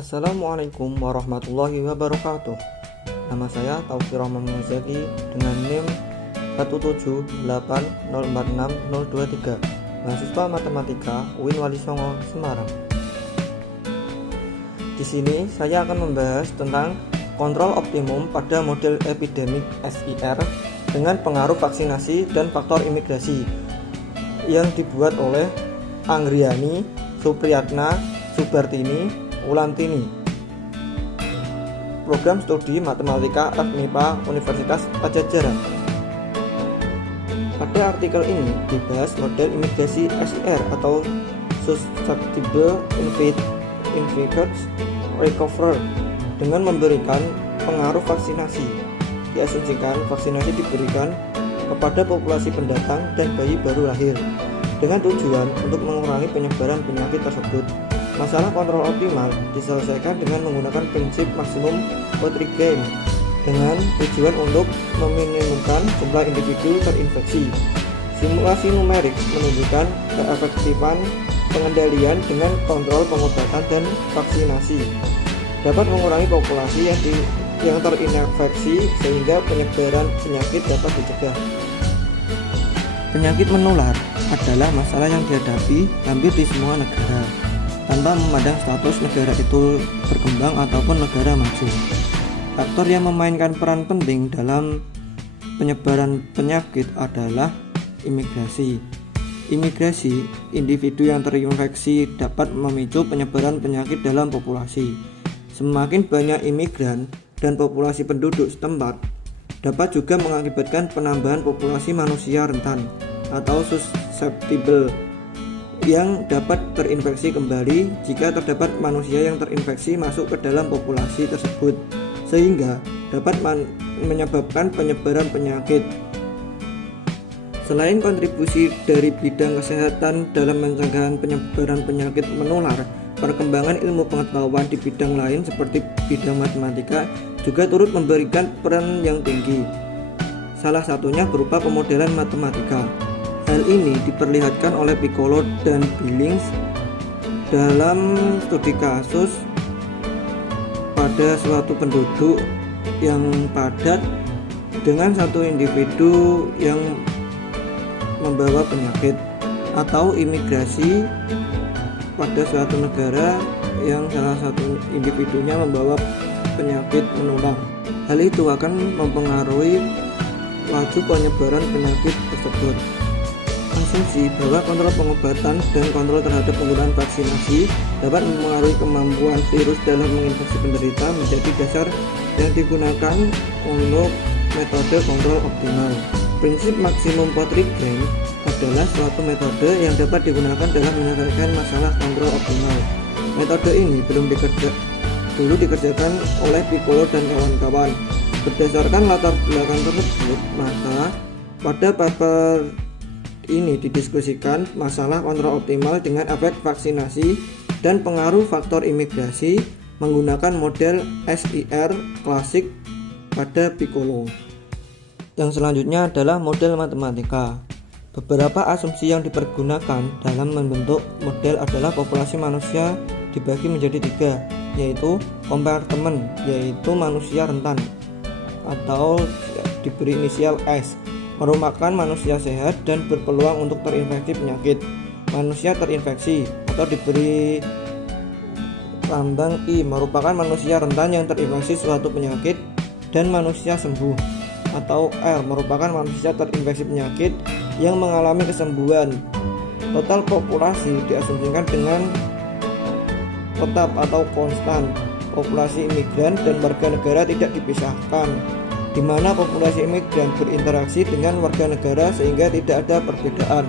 Assalamualaikum warahmatullahi wabarakatuh. Nama saya Taufiq Rahman Muzaki dengan NIM 178046023, mahasiswa Matematika UIN Wali Songo, Semarang. Di sini saya akan membahas tentang kontrol optimum pada model epidemik SIR dengan pengaruh vaksinasi dan faktor imigrasi yang dibuat oleh Anggriani, Supriyatna, Subartini, Ulantini. Program Studi Matematika FMIPA Universitas Padjadjaran. Pada artikel ini dibahas model imigrasi SIR atau Susceptible Infected Recoverer dengan memberikan pengaruh vaksinasi. Diasumsikan vaksinasi diberikan kepada populasi pendatang dan bayi baru lahir dengan tujuan untuk mengurangi penyebaran penyakit tersebut. Masalah kontrol optimal diselesaikan dengan menggunakan prinsip maksimum outbreak gain dengan tujuan untuk meminimumkan jumlah individu terinfeksi. Simulasi numerik menunjukkan keefektifan pengendalian dengan kontrol pengobatan dan vaksinasi dapat mengurangi populasi yang terinfeksi sehingga penyebaran penyakit dapat dicegah. Penyakit menular adalah masalah yang dihadapi hampir di semua negara, tanpa memandang status negara itu berkembang ataupun negara maju. Faktor yang memainkan peran penting dalam penyebaran penyakit adalah imigrasi. Imigrasi, individu yang terinfeksi dapat memicu penyebaran penyakit dalam populasi. Semakin banyak imigran dan populasi penduduk setempat dapat juga mengakibatkan penambahan populasi manusia rentan atau susceptible yang dapat terinfeksi kembali jika terdapat manusia yang terinfeksi masuk ke dalam populasi tersebut, sehingga dapat menyebabkan penyebaran penyakit. Selain kontribusi dari bidang kesehatan dalam pencegahan penyebaran penyakit menular, perkembangan ilmu pengetahuan di bidang lain seperti bidang matematika juga turut memberikan peran yang tinggi. Salah satunya berupa pemodelan matematika. Hal ini diperlihatkan oleh Piccolo dan Billings dalam studi kasus pada suatu penduduk yang padat dengan satu individu yang membawa penyakit, atau imigrasi pada suatu negara yang salah satu individunya membawa penyakit menular. Hal itu akan mempengaruhi laju penyebaran penyakit tersebut. Asumsi bahwa kontrol pengobatan dan kontrol terhadap penggunaan vaksinasi dapat mempengaruhi kemampuan virus dalam menginfeksi penderita menjadi dasar yang digunakan untuk metode kontrol optimal. Prinsip maksimum outbreak gain adalah suatu metode yang dapat digunakan dalam menyelesaikan masalah kontrol optimal. Metode ini dulu dikerjakan oleh Piccolo dan kawan-kawan. Berdasarkan latar belakang tersebut, maka pada paper ini didiskusikan masalah kontrol optimal dengan efek vaksinasi dan pengaruh faktor imigrasi menggunakan model SIR klasik pada Piccolo. Yang selanjutnya adalah model matematika. Beberapa asumsi yang dipergunakan dalam membentuk model adalah populasi manusia dibagi menjadi tiga, yaitu kompartemen, yaitu manusia rentan atau diberi inisial S, merupakan manusia sehat dan berpeluang untuk terinfeksi penyakit. Manusia terinfeksi atau diberi lambang I, merupakan manusia rentan yang terinfeksi suatu penyakit. Dan manusia sembuh atau R, merupakan manusia terinfeksi penyakit yang mengalami kesembuhan. Total populasi diasumsikan dengan tetap atau konstan. Populasi imigran dan warga negara tidak dipisahkan, di mana populasi imigran berinteraksi dengan warga negara sehingga tidak ada perbedaan.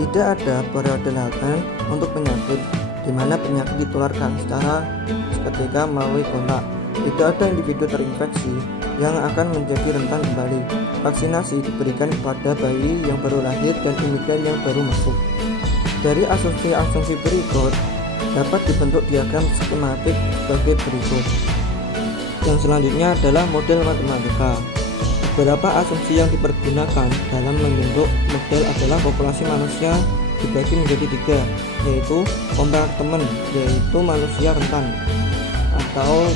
Tidak ada periode laten untuk penyakit, di mana penyakit ditularkan secara seketika melalui kontak. Tidak ada individu terinfeksi yang akan menjadi rentan kembali. Vaksinasi diberikan kepada bayi yang baru lahir dan imigran yang baru masuk. Dari asumsi-asumsi berikut dapat dibentuk diagram skematik sebagai berikut. Yang selanjutnya adalah model matematika. Beberapa asumsi yang dipergunakan dalam membentuk model adalah populasi manusia dibagi menjadi tiga, yaitu kompartemen, yaitu manusia rentan, atau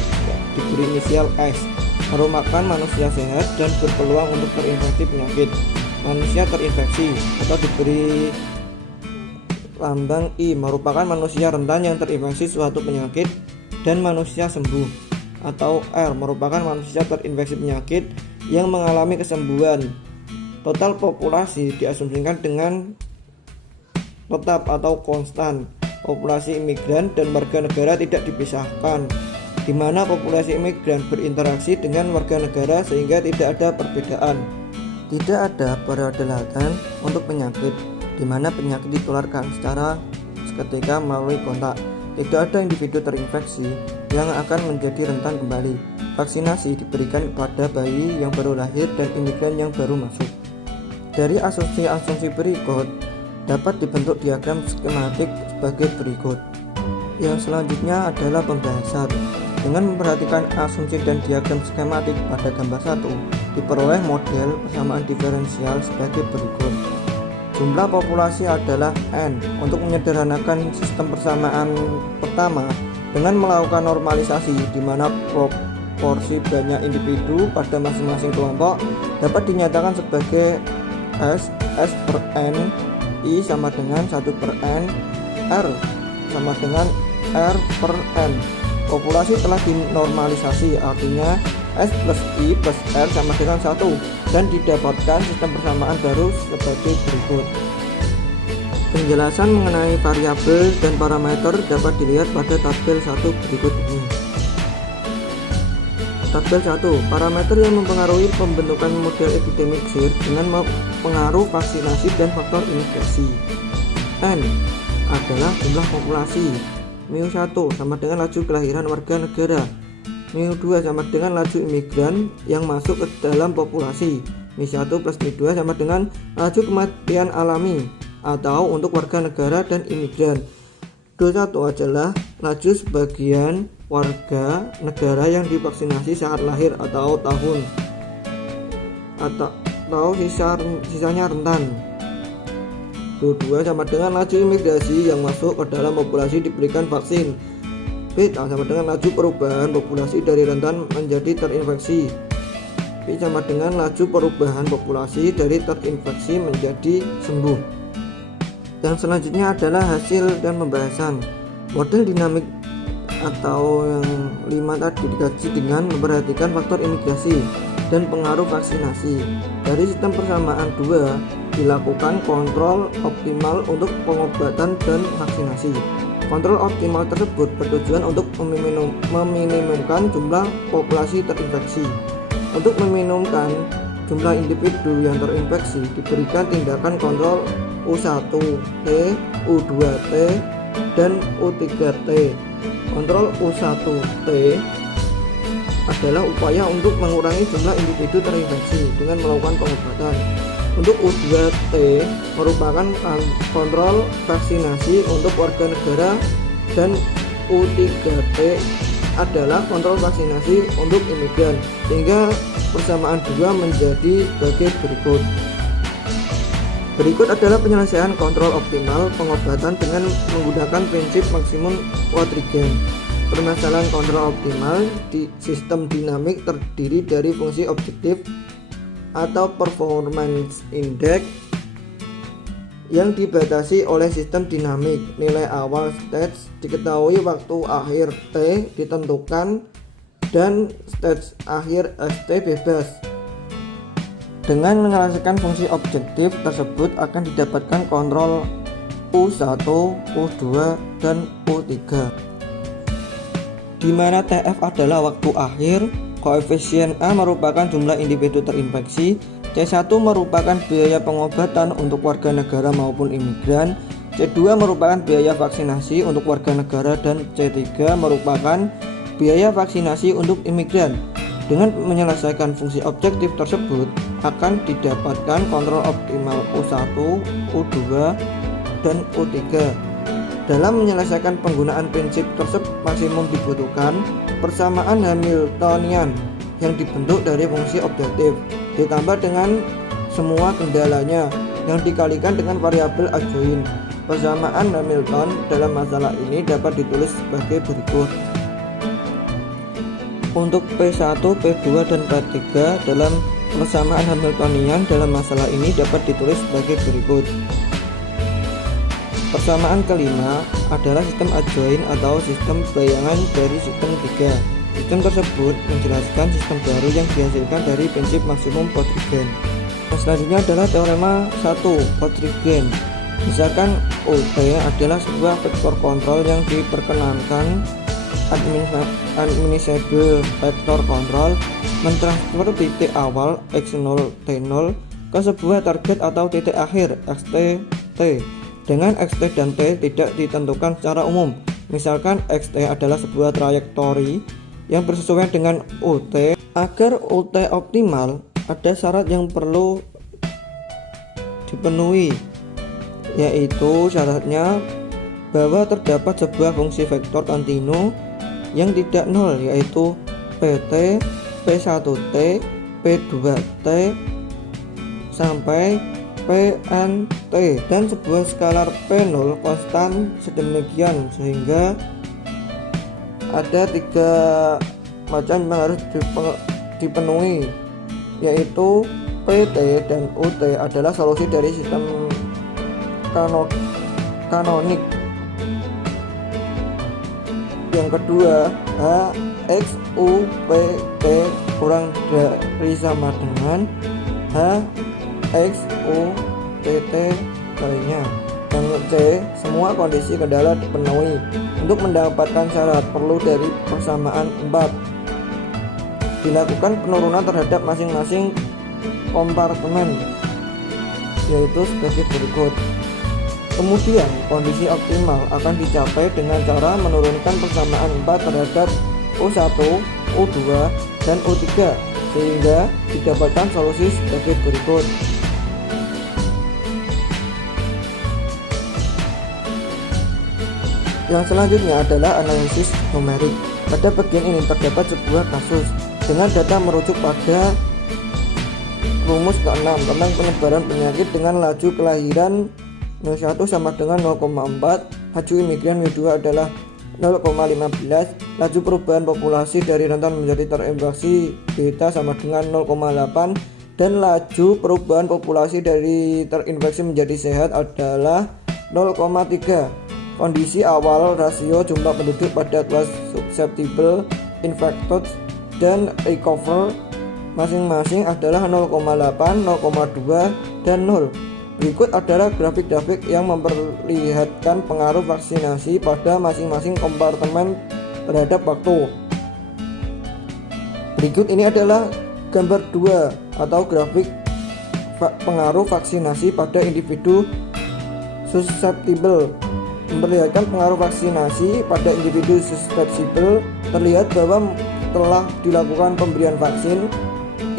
diberi inisial S, merupakan manusia sehat dan berpeluang untuk terinfeksi penyakit. Manusia terinfeksi atau diberi lambang I, merupakan manusia rentan yang terinfeksi suatu penyakit. Dan manusia sembuh atau R, merupakan manusia terinfeksi penyakit yang mengalami kesembuhan. Total populasi diasumsikan dengan tetap atau konstan. Populasi imigran dan warga negara tidak dipisahkan, di mana populasi imigran berinteraksi dengan warga negara sehingga tidak ada perbedaan. Tidak ada peradaban untuk penyakit, di mana penyakit ditularkan secara seketika melalui kontak. Tidak ada individu terinfeksi yang akan menjadi rentan kembali. Vaksinasi diberikan kepada bayi yang baru lahir dan imigran yang baru masuk. Dari asumsi-asumsi berikut dapat dibentuk diagram skematik sebagai berikut. Yang selanjutnya adalah pembahasan. Dengan memperhatikan asumsi dan diagram skematik pada gambar 1, diperoleh model persamaan diferensial sebagai berikut. Jumlah populasi adalah N. Untuk menyederhanakan sistem persamaan pertama dengan melakukan normalisasi, di mana proporsi banyak individu pada masing-masing kelompok dapat dinyatakan sebagai S per N, I sama dengan 1 per N, R sama dengan R per N. Populasi telah dinormalisasi, artinya S plus I plus R sama dengan 1, dan didapatkan sistem persamaan baru sebagai berikut. Penjelasan mengenai variabel dan parameter dapat dilihat pada tabel 1 berikut ini. Tabel 1. Parameter yang mempengaruhi pembentukan model epidemic SIR dengan pengaruh vaksinasi dan faktor imigrasi. N adalah jumlah populasi. Mu1 sama dengan laju kelahiran warga negara. Mu2 sama dengan laju imigran yang masuk ke dalam populasi. Mi1 plus Mi2 sama dengan laju kematian alami atau untuk warga negara dan imigran. Do1 adalah laju sebagian warga negara yang divaksinasi saat lahir atau tahun atau sisanya rentan. Do2 sama dengan laju imigrasi yang masuk ke dalam populasi diberikan vaksin. Beta sama dengan laju perubahan populasi dari rentan menjadi terinfeksi. P sama dengan laju perubahan populasi dari terinfeksi menjadi sembuh. Dan selanjutnya adalah hasil dan pembahasan. Model dinamik atau yang 5 tadi dikaji dengan memperhatikan faktor imigrasi dan pengaruh vaksinasi. Dari sistem persamaan 2 dilakukan kontrol optimal untuk pengobatan dan vaksinasi. Kontrol optimal tersebut bertujuan untuk meminimumkan jumlah populasi terinfeksi. Untuk meminimumkan jumlah individu yang terinfeksi diberikan tindakan kontrol U1T, U2T, dan U3T. Kontrol U1T adalah upaya untuk mengurangi jumlah individu terinfeksi dengan melakukan pengobatan. Untuk U2T merupakan kontrol vaksinasi untuk warga negara, dan U3T adalah kontrol vaksinasi untuk imigran, sehingga persamaan 2 menjadi sebagai berikut. Berikut adalah penyelesaian kontrol optimal pengobatan dengan menggunakan prinsip maksimum quadrigen. Permasalahan kontrol optimal di sistem dinamik terdiri dari fungsi objektif atau performance index yang dibatasi oleh sistem dinamik. Nilai awal stage diketahui, waktu akhir T ditentukan, dan stage akhir ST bebas. Dengan menyelesaikan fungsi objektif tersebut akan didapatkan kontrol U1, U2, dan U3, di mana TF adalah waktu akhir, koefisien A merupakan jumlah individu terinfeksi, C1 merupakan biaya pengobatan untuk warga negara maupun imigran, C2 merupakan biaya vaksinasi untuk warga negara, dan C3 merupakan biaya vaksinasi untuk imigran. Dengan menyelesaikan fungsi objektif tersebut akan didapatkan kontrol optimal U1, U2, dan U3. Dalam menyelesaikan penggunaan prinsip tersebut maksimum dibutuhkan persamaan Hamiltonian yang dibentuk dari fungsi objektif ditambah dengan semua kendalanya yang dikalikan dengan variabel adjoint. Persamaan Hamilton dalam masalah ini dapat ditulis sebagai berikut. Untuk P1, P2, dan P3 dalam persamaan Hamiltonian dalam masalah ini dapat ditulis sebagai berikut. Persamaan kelima adalah sistem adjoint atau sistem bayangan dari sistem 3. Sistem tersebut menjelaskan sistem baru yang dihasilkan dari prinsip maksimum Pontryagin. Selanjutnya adalah teorema 1 Pontryagin. Misalkan UT adalah sebuah vektor kontrol yang diperkenankan administrable vektor kontrol mentransfer titik awal x0 t0 ke sebuah target atau titik akhir xt t dengan xt dan t tidak ditentukan secara umum. Misalkan xt adalah sebuah trajektori yang bersesuaian dengan UT. Agar UT optimal, ada syarat yang perlu dipenuhi, yaitu syaratnya bahwa terdapat sebuah fungsi vektor kontinu yang tidak nol, yaitu pt, p1t, p2t sampai pnt, dan sebuah skalar p0 konstan sedemikian sehingga ada 3 macam yang harus dipenuhi, yaitu pt dan ut adalah solusi dari sistem kanonik. Yang kedua, h x u p t kurang dari sama dengan h x u t t lainnya. Yang C, semua kondisi kendala dipenuhi. Untuk mendapatkan syarat perlu dari persamaan 4 dilakukan penurunan terhadap masing-masing kompartemen, yaitu sebagai berikut. Kemudian kondisi optimal akan dicapai dengan cara menurunkan persamaan 4 terhadap U1, U2, dan U3 sehingga didapatkan solusi sebagai berikut. Yang selanjutnya adalah analisis numerik. Pada bagian ini terdapat sebuah kasus dengan data merujuk pada rumus ke-6 tentang penyebaran penyakit dengan laju kelahiran M1 sama dengan 0,4, laju imigran M2 adalah 0,15, laju perubahan populasi dari rentan menjadi terinfeksi beta sama dengan 0,8, dan laju perubahan populasi dari terinfeksi menjadi sehat adalah 0,3. Kondisi awal rasio jumlah penduduk pada kelas susceptible, infected, dan recover masing-masing adalah 0,8, 0,2, dan 0. Berikut adalah grafik-grafik yang memperlihatkan pengaruh vaksinasi pada masing-masing kompartemen terhadap waktu. Berikut ini adalah gambar 2 atau grafik pengaruh vaksinasi pada individu susceptible. Memperlihatkan pengaruh vaksinasi pada individu susceptible, terlihat bahwa setelah dilakukan pemberian vaksin,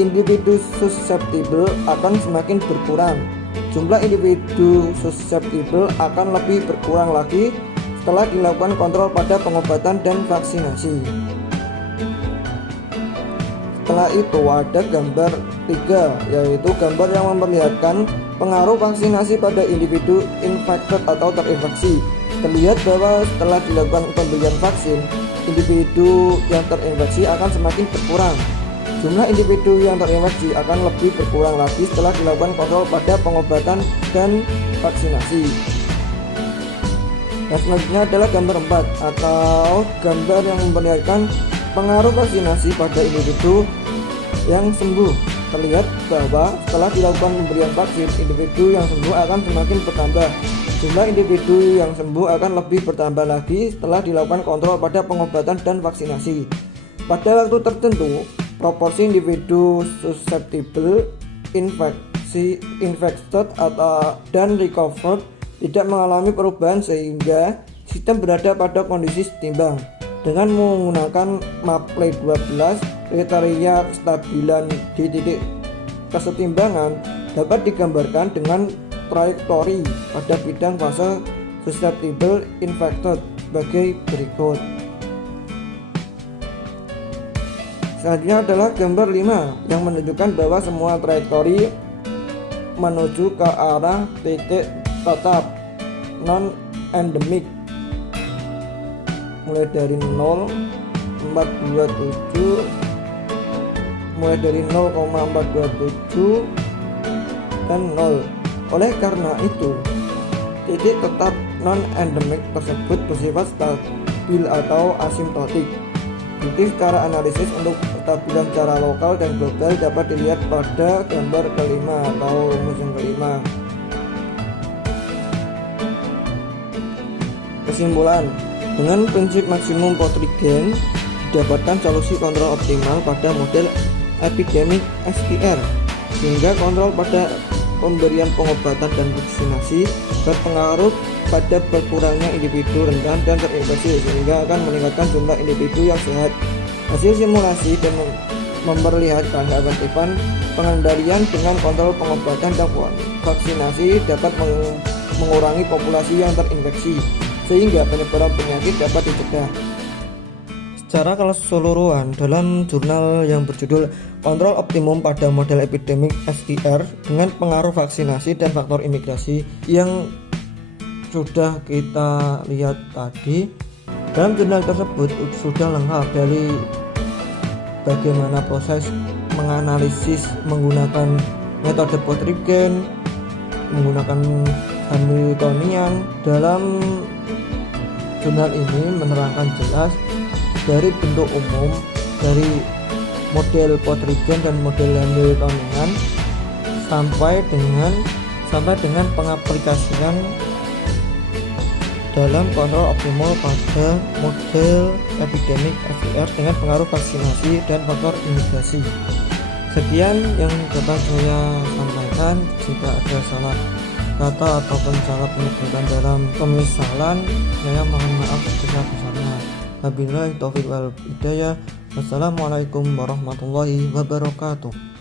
individu susceptible akan semakin berkurang. Jumlah individu susceptible akan lebih berkurang lagi setelah dilakukan kontrol pada pengobatan dan vaksinasi. Setelah itu ada gambar 3, yaitu gambar yang memperlihatkan pengaruh vaksinasi pada individu infected atau terinfeksi. Terlihat bahwa setelah dilakukan pemberian vaksin, individu yang terinfeksi akan semakin berkurang. Jumlah individu yang terinfeksi akan lebih berkurang lagi setelah dilakukan kontrol pada pengobatan dan vaksinasi. Dan selanjutnya adalah gambar 4 atau gambar yang memperlihatkan pengaruh vaksinasi pada individu yang sembuh. Terlihat bahwa setelah dilakukan pemberian vaksin, individu yang sembuh akan semakin bertambah. Jumlah individu yang sembuh akan lebih bertambah lagi setelah dilakukan kontrol pada pengobatan dan vaksinasi. Pada waktu tertentu, proporsi individu susceptible, infected dan recovered tidak mengalami perubahan sehingga sistem berada pada kondisi seimbang. Dengan menggunakan Mapley 12, kriteria kestabilan di titik kesetimbangan dapat digambarkan dengan trajektori pada bidang fase susceptible infected sebagai berikut. Selanjutnya adalah gambar 5 yang menunjukkan bahwa semua trajektori menuju ke arah titik tetap non endemik mulai dari 0, 427 mulai dari 0,427 dan 0. Oleh karena itu, titik tetap non-endemik tersebut bersifat stabil atau asimptotik. Bukti secara analisis untuk kestabilan secara lokal dan global dapat dilihat pada gambar kelima atau rumus yang kelima. Kesimpulan, dengan prinsip maksimum Pontryagin didapatkan solusi kontrol optimal pada model epidemik STR, sehingga kontrol pada pemberian pengobatan dan vaksinasi berpengaruh pada berkurangnya individu rentan dan terinfeksi, sehingga akan meningkatkan jumlah individu yang sehat. Hasil simulasi dan memperlihatkan keefektifan pengendalian dengan kontrol pengobatan dan vaksinasi dapat mengurangi populasi yang terinfeksi, sehingga penyebaran penyakit dapat dicegah. Secara keseluruhan, dalam jurnal yang berjudul Kontrol Optimum pada Model Epidemik STR dengan Pengaruh Vaksinasi dan Faktor Imigrasi yang sudah kita lihat tadi, dalam jurnal tersebut sudah lengkap dari bagaimana proses menganalisis menggunakan metode Pontryagin, menggunakan Hamiltonian. Dalam jurnal ini menerangkan jelas dari bentuk umum dari model Pontryagin dan model Hamiltonian sampai dengan pengaplikasian dalam kontrol optimal pada model epidemik STR dengan pengaruh vaksinasi dan faktor imigrasi. Sekian yang dapat saya sampaikan. Jika ada salah kata ataupun salah penyebutan dalam pemisalan, saya mohon maaf sebesar-besarnya. Wabillahi taufiq wal hidayah. Wassalamualaikum warahmatullahi wabarakatuh.